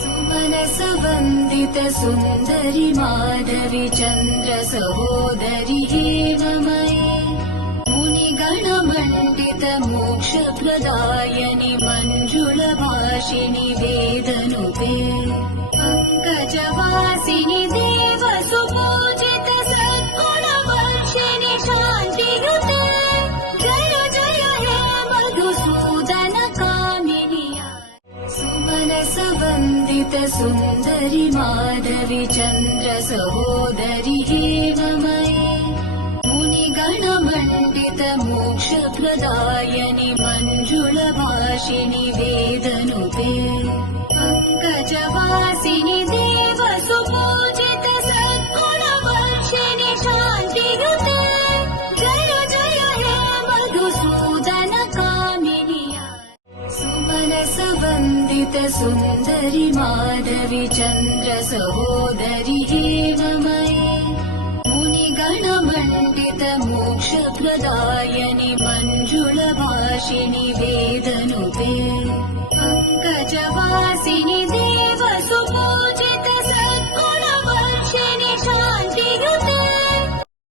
सुमनसवन्दित सुन्दरि माधवि चन्द्र सहोदरि हेममये मुनिगणमण्डित मोक्षप्रदायनि मञ्जुलभाषिणि वेदनुते पङ्कजवासिनि देव सुपूजित सद्गुणवर्षिणि शान्तियुते जय जय हे मधुसूदन कामिनि सुमनसवन्दित सुन्दरि माधवि चन्द्र सहोदरि हेममये मुनिगणमण्डित मोक्षप्रदायनि मञ्जुलभाषिणि वेदनुते पङ्कजवासिनि देव सुपूजित सद्गुणवर्षिणि शान्तियुते जय जय हे मधुसूदन कामिनि सुमनसवन्दित सुन्दरि माधवि चन्द्र सहोदरि हेममये मुनिगणमण्डित मोक्षप्रदायनि मञ्जुलभाषिणि वेदनुते पङ्कजवासिनि